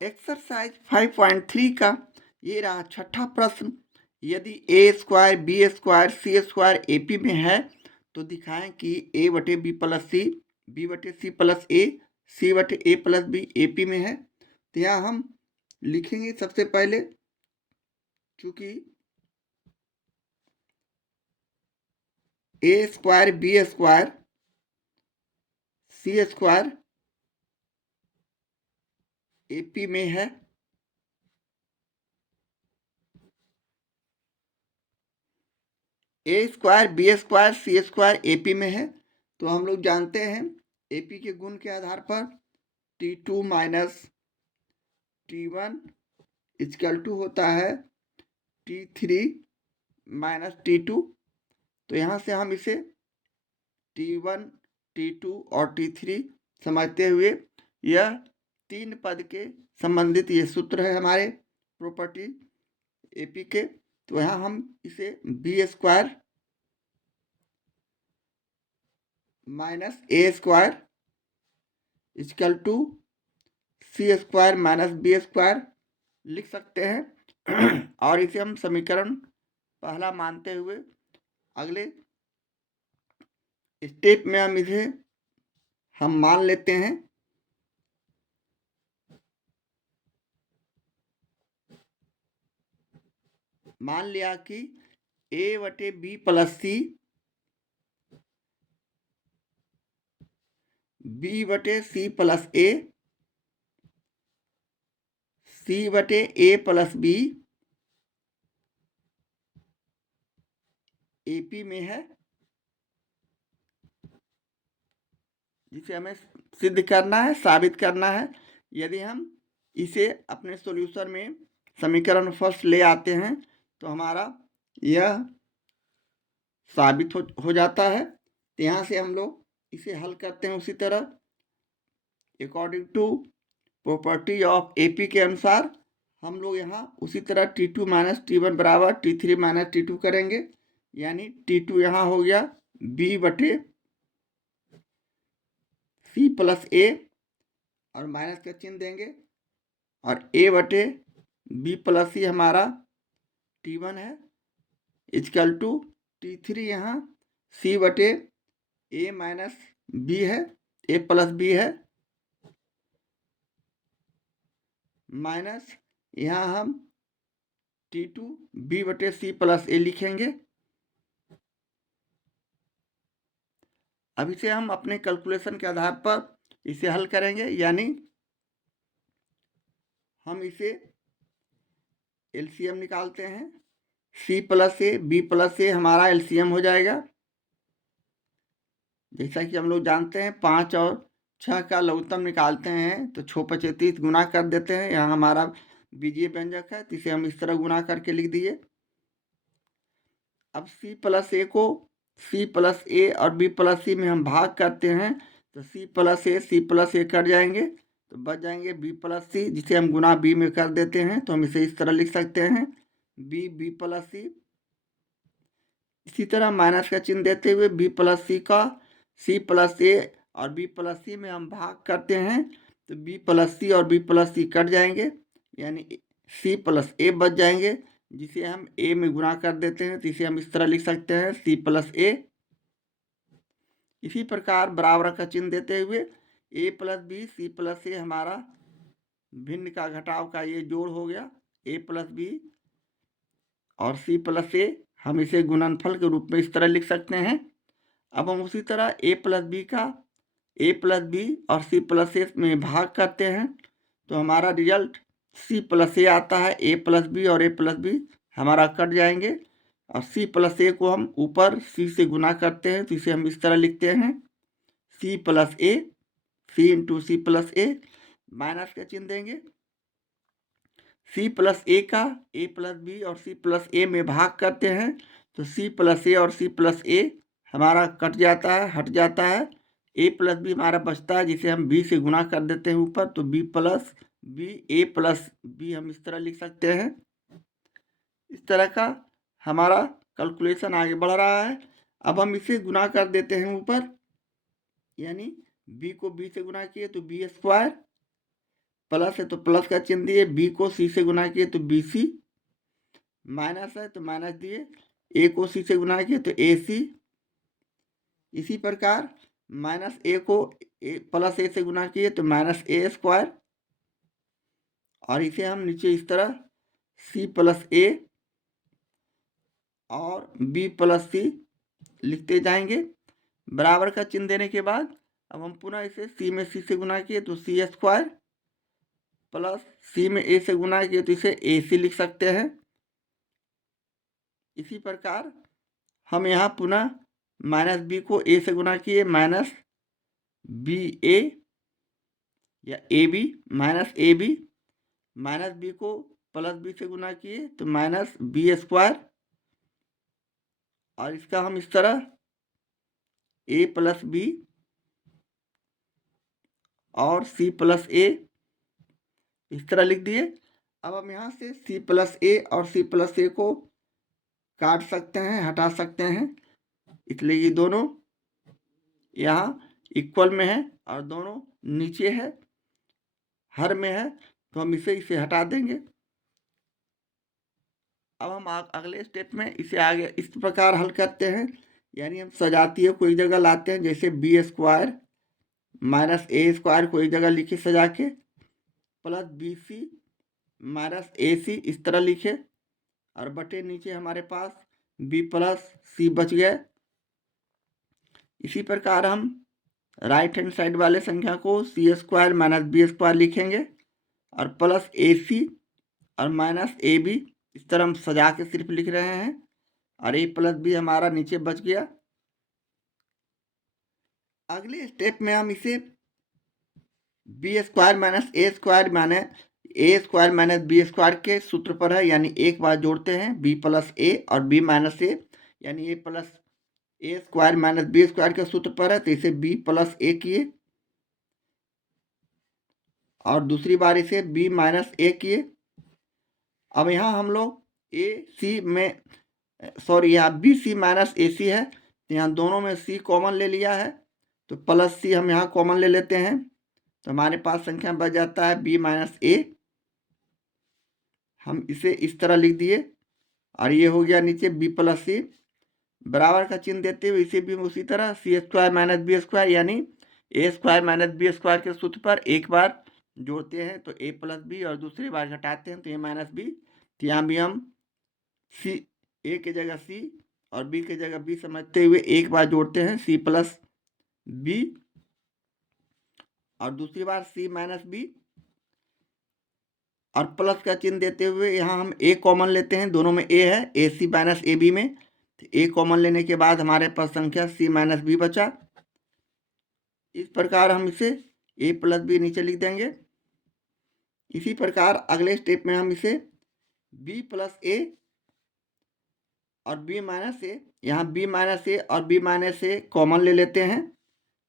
Exercise 5.3 का ये रहा छठा प्रश्न। यदि ए स्क्वायर बी स्क्वायर सी स्क्वायर एपी में है तो दिखाएं कि ए बटे बी प्लस सी, बी बटे सी प्लस ए, सी बटे ए प्लस बी एपी में है। तो यहाँ हम लिखेंगे सबसे पहले, चूंकि ए स्क्वायर बी स्क्वायर सी स्क्वायर एपी में है, ए स्क्वायर बी स्क्वायर सी स्क्वायर एपी में है, तो हम लोग जानते हैं एपी के गुण के आधार पर T2 minus T1 equal to होता है T3 माइनस T2। तो यहाँ से हम इसे T1 T2 और T3 समझते हुए यह तीन पद के संबंधित ये सूत्र है हमारे प्रॉपर्टी एपी के। तो यहाँ हम इसे b square minus A square equal to c square minus B square लिख सकते हैं और इसे हम समीकरण पहला मानते हुए अगले स्टेप में हम इसे मान लेते हैं। मान लिया कि ए बटे बी प्लस सी, बी बटे सी प्लस ए, सी बटे ए प्लस बी एपी में है, जिसे हमें सिद्ध करना है, साबित करना है। यदि हम इसे अपने सॉल्यूशन में समीकरण फर्स्ट ले आते हैं तो हमारा यह साबित हो जाता है। तो यहाँ से हम लोग इसे हल करते हैं उसी तरह according to property of AP के अनुसार हम लोग यहाँ उसी तरह T2 माइनस T1 बराबर T3 माइनस T2 करेंगे। यानी T2 यहाँ हो गया B बटे C प्लस ए और माइनस का चिन्ह देंगे, और A बटे B प्लस सी हमारा T1 है इक्वल टू T3 यहाँ C बटे A माइनस B है, A प्लस B है, माइनस यहाँ हम T2 B बटे C प्लस ए लिखेंगे। अब इसे हम अपने कैलकुलेशन के आधार पर इसे हल करेंगे, यानी हम इसे एलसीएम निकालते हैं। C plus A B plus A हमारा एलसीएम हो जाएगा। जैसा कि हम लोग जानते हैं 5 और 6 का लघुत्तम निकालते हैं तो 6 पचे 30 गुना कर देते हैं। यहाँ हमारा बीजीय व्यंजक है तो इसे हम इस तरह गुना करके लिख दिए। अब C प्लस ए को C प्लस ए और B प्लस सी में हम भाग करते हैं तो C प्लस ए कट जाएंगे तो बच जाएंगे B प्लस सी, जिसे हम गुना B में कर देते हैं तो हम इसे इस तरह लिख सकते हैं B प्लस सी। इसी तरह माइनस का चिन्ह देते हुए B प्लस सी का C प्लस ए और B प्लस सी में हम भाग करते हैं तो B प्लस सी और B प्लस सी कट जाएंगे, यानी C प्लस ए बच जाएंगे, जिसे हम A में गुणा कर देते हैं तो इसे हम इस तरह लिख सकते हैं C प्लस ए। इसी प्रकार बराबर का चिन्ह देते हुए A plus B C plus A हमारा भिन्न का घटाव का ये जोड़ हो गया A प्लस बी और C प्लस ए, हम इसे गुणनफल के रूप में इस तरह लिख सकते हैं। अब हम उसी तरह A प्लस बी का A प्लस बी और C प्लस ए में भाग करते हैं तो हमारा रिजल्ट C प्लस ए आता है। A प्लस बी और A प्लस बी हमारा कट जाएंगे और C प्लस ए को हम ऊपर C से गुना करते हैं तो इसे हम इस तरह लिखते हैं C प्लस ए, C इंटू सी प्लस ए, माइनस का चिन्ह देंगे। C प्लस ए का A प्लस बी और C प्लस ए में भाग करते हैं तो C प्लस ए और C प्लस ए हमारा कट जाता है, हट जाता है। A प्लस बी हमारा बचता है, जिसे हम B से गुना कर देते हैं ऊपर तो B plus b A plus b हम इस तरह लिख सकते हैं। इस तरह का हमारा कैलकुलेशन आगे बढ़ रहा है। अब हम इसे गुना कर देते हैं ऊपर, यानी B को B से गुना किए तो B स्क्वायर प्लस है तो प्लस का चिन्ह दिए, बी को सी से गुना किए तो बी सी, माइनस है तो माइनस दिए, ए को सी से गुना किए तो ए सी। इसी प्रकार माइनस ए को प्लस ए से गुना किए तो माइनस ए स्क्वायर, और इसे हम नीचे इस तरह सी प्लस ए और बी प्लस सी लिखते जाएंगे। बराबर का चिन्ह देने के बाद अब हम पुनः इसे सी में सी से गुना किए तो सी स्क्वायर, प्लस सी में ए से गुना किए तो इसे ए सी लिख सकते हैं। इसी प्रकार हम यहाँ पुनः माइनस बी को ए से गुना किए माइनस बी ए या a b, minus A b, minus b को प्लस बी से गुना किए तो माइनस बी स्क्वायर, और इसका हम इस तरह ए प्लस बी और सी प्लस ए इस तरह लिख दिए। अब हम यहाँ से सी प्लस ए और सी प्लस ए को काट सकते हैं, हटा सकते हैं, इसलिए ये दोनों यहाँ इक्वल में है और दोनों नीचे है, हर में है, तो हम इसे हटा देंगे। अब हम अगले स्टेप में इसे आगे इस प्रकार हल करते हैं, यानी हम सजातीय को एक जगह लाते हैं, जैसे बी स्क्वायर माइनस ए स्क्वायर को एक जगह लिखे सजा के, प्लस बी सी माइनस ए सी इस तरह लिखे, और बटे नीचे हमारे पास बी प्लस सी बच गए। इसी प्रकार हम राइट हैंड साइड वाले संख्या को सी स्क्वायर माइनस बी स्क्वायर लिखेंगे, और प्लस ए सी और माइनस ए बी इस तरह हम सजा के सिर्फ लिख रहे हैं, और ए प्लस बी हमारा नीचे बच गया। अगले स्टेप में हम इसे बी स्क्वायर माइनस ए स्क्वायर माने ए स्क्वायर माइनस बी स्क्वायर के सूत्र पर है, यानी एक बार जोड़ते हैं बी प्लस ए और बी माइनस ए, यानी ए प्लस ए स्क्वायर माइनस बी स्क्वायर के सूत्र पर है, तो इसे बी प्लस ए किए, और दूसरी बार इसे बी माइनस ए किए। अब यहाँ हम लोग ए सी में सॉरी यहाँ बी सी माइनस ए सी है, तो यहाँ दोनों में सी कॉमन ले लिया है, तो प्लस सी हम यहाँ कॉमन ले लेते हैं, तो हमारे पास संख्या बच जाता है बी माइनस ए। हम इसे इस तरह लिख दिए, और ये हो गया नीचे बी प्लस सी। बराबर का चिन्ह देते हुए इसे भी उसी तरह सी स्क्वायर माइनस बी स्क्वायर, यानी ए स्क्वायर माइनस बी स्क्वायर के सूत्र पर एक बार जोड़ते हैं तो ए प्लस बी, और दूसरी बार घटाते हैं तो ए माइनस बी। तो यहाँ भी हम सी ए की जगह सी और बी की जगह बी समझते हुए एक बार जोड़ते हैं सी प्लस बी, और दूसरी बार सी माइनस बी, और प्लस का चिन्ह देते हुए यहाँ हम ए कॉमन लेते हैं, दोनों में ए है, ए सी माइनस ए बी में, तो ए कॉमन लेने के बाद हमारे पास संख्या सी माइनस बी बचा। इस प्रकार हम इसे ए प्लस बी नीचे लिख देंगे। इसी प्रकार अगले स्टेप में हम इसे बी प्लस ए और बी माइनस ए, यहाँ बी माइनस ए और बी माइनस ए कॉमन ले लेते हैं,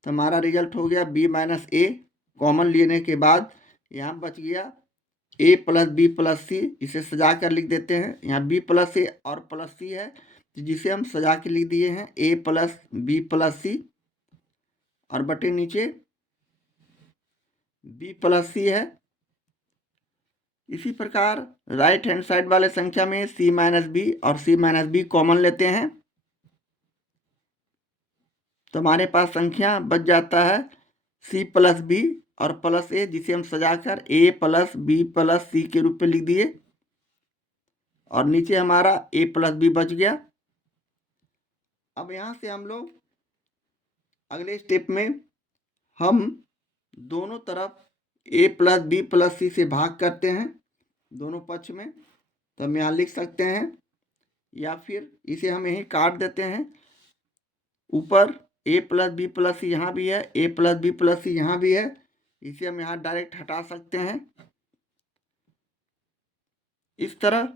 तो हमारा रिजल्ट हो गया बी माइनस ए। कॉमन लेने के बाद यहाँ बच गया ए प्लस बी प्लस सी, इसे सजा कर लिख देते हैं। यहाँ बी प्लस ए और प्लस सी है, जिसे हम सजा के लिख दिए हैं ए प्लस बी प्लस सी, और बटे नीचे बी प्लस सी है। इसी प्रकार राइट हैंड साइड वाले संख्या में सी माइनस बी और सी माइनस बी कॉमन लेते हैं, तो हमारे पास संख्या बच जाता है सी प्लस बी और प्लस ए, जिसे हम सजाकर ए प्लस बी प्लस सी के रूप में लिख दिए, और नीचे हमारा ए प्लस बी बच गया। अब यहाँ से हम लोग अगले स्टेप में हम दोनों तरफ ए प्लस बी प्लस सी से भाग करते हैं दोनों पक्ष में, तो हम यहाँ लिख सकते हैं, या फिर इसे हम यहीं काट देते हैं। ऊपर ए प्लस बी प्लस सी यहाँ भी है, ए प्लस बी प्लस सी यहाँ भी है, इसे हम यहाँ डायरेक्ट हटा सकते हैं। इस तरह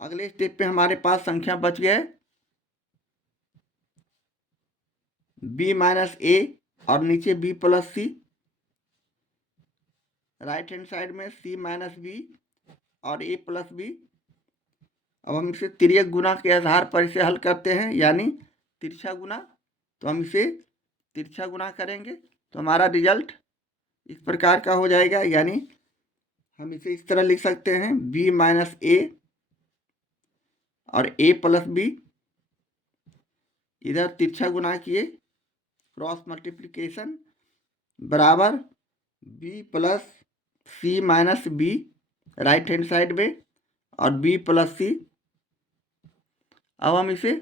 अगले स्टेप पे हमारे पास संख्या बच गए बी माइनस ए और नीचे बी प्लस सी, राइट हैंड साइड में सी माइनस बी और ए प्लस बी। अब हम इसे तिर्यक गुना के आधार पर इसे हल करते हैं, यानी तिरछा गुना, तो हम इसे तिरछा गुना करेंगे तो हमारा रिजल्ट इस प्रकार का हो जाएगा, यानी हम इसे इस तरह लिख सकते हैं b माइनस ए और a प्लस बी, इधर तिरछा गुना किए क्रॉस मल्टीप्लिकेशन बराबर b plus C minus B right hand side में और b प्लस सी। अब हम इसे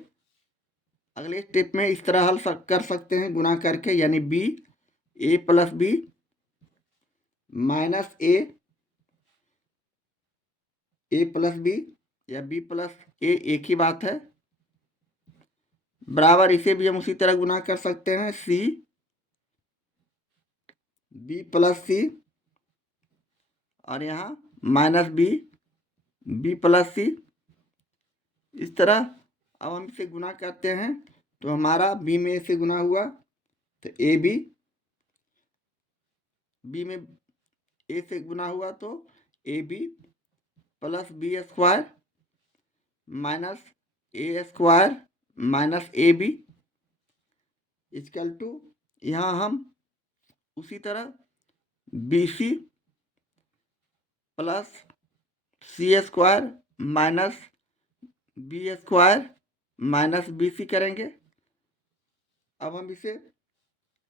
अगले स्टेप में इस तरह हल कर सकते हैं गुना करके, यानी b a plus b minus a plus b या b प्लस ए एक ही बात है, बराबर इसे भी हम उसी तरह गुना कर सकते हैं c b प्लस सी और यहाँ माइनस बी प्लस सी। इस तरह अब हम इसे गुना करते हैं तो हमारा b में से गुना हुआ तो ए बी में ए से गुना हुआ तो A B plus B square minus A square minus A B equal to, यहाँ हम उसी तरह B C plus C square minus B square minus B C करेंगे। अब हम इसे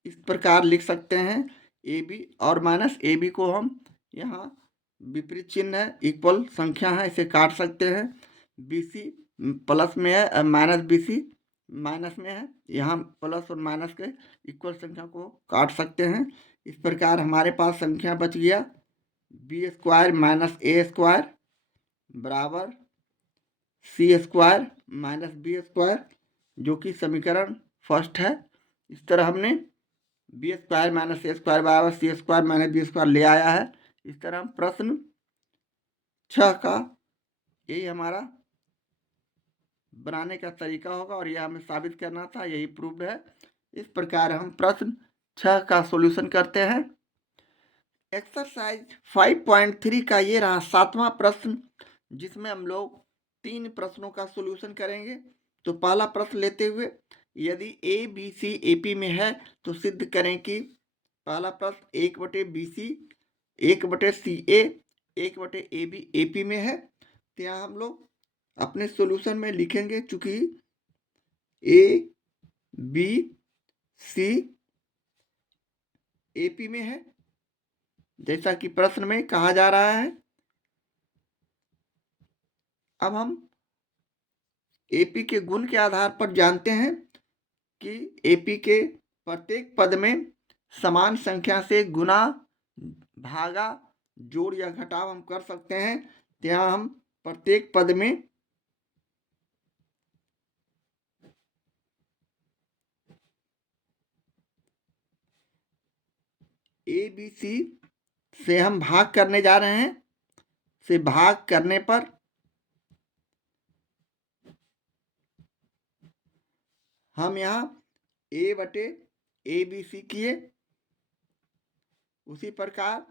इस प्रकार लिख सकते हैं ए बी और माइनस ए बी को हम यहाँ विपरीत चिन्ह है, इक्वल संख्या है, इसे काट सकते हैं। बी सी प्लस में है, माइनस बी सी माइनस में है, यहाँ प्लस और माइनस के इक्वल संख्या को काट सकते हैं। इस प्रकार हमारे पास संख्या बच गया बी स्क्वायर माइनस ए स्क्वायर बराबर सी स्क्वायर माइनस बी स्क्वायर, जो कि समीकरण फर्स्ट है। इस तरह हमने बी स्क्वायर माइनस ए स्क्वायर बराबर सी स्क्वायर माइनस बी स्क्वायर ले आया है। इस तरह हम प्रश्न 6 का यही हमारा बनाने का तरीका होगा और यह हमें साबित करना था, यही प्रूव्ड है। इस प्रकार हम प्रश्न 6 का सॉल्यूशन करते हैं। एक्सरसाइज 5.3 का ये रहा 7वां प्रश्न, जिसमें हम लोग 3 प्रश्नों का सॉल्यूशन करेंगे। तो पहला प्रश्न लेते हुए, यदि A B C A P में है तो सिद्ध करें कि, पहला प्रश्न 1/BC 1/CA 1/AB AP में है। तो यहाँ हम लोग अपने सॉल्यूशन में लिखेंगे, चूंकि ए बी सी AP में है जैसा कि प्रश्न में कहा जा रहा है। अब हम AP के गुण के आधार पर जानते हैं कि AP के प्रत्येक पद में समान संख्या से गुना भागा जोड़ या घटाव हम कर सकते हैं। तो यहाँ हम प्रत्येक पद में ए बी सी से हम भाग करने जा रहे हैं। से भाग करने पर हम यहाँ A/ABC किए, उसी प्रकार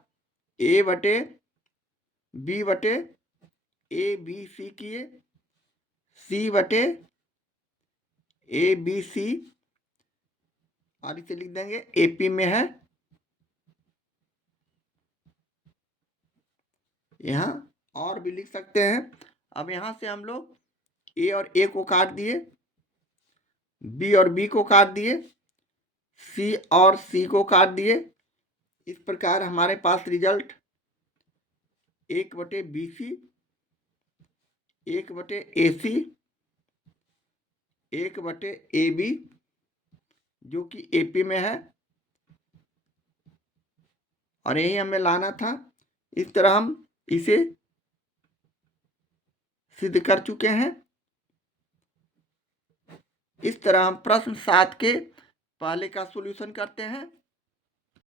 A/B/ABC किए, C/ABC और इसे लिख देंगे AP में है। यहाँ और भी लिख सकते हैं। अब यहाँ से हम लोग A और A को काट दिए, B और B को काट दिए, C और C को काट दिए। इस प्रकार हमारे पास रिजल्ट 1/BC 1/AC 1/AB जो कि AP में है और यही हमें लाना था। इस तरह हम इसे सिद्ध कर चुके हैं। इस तरह हम प्रश्न 7 के पहले का सॉल्यूशन करते हैं।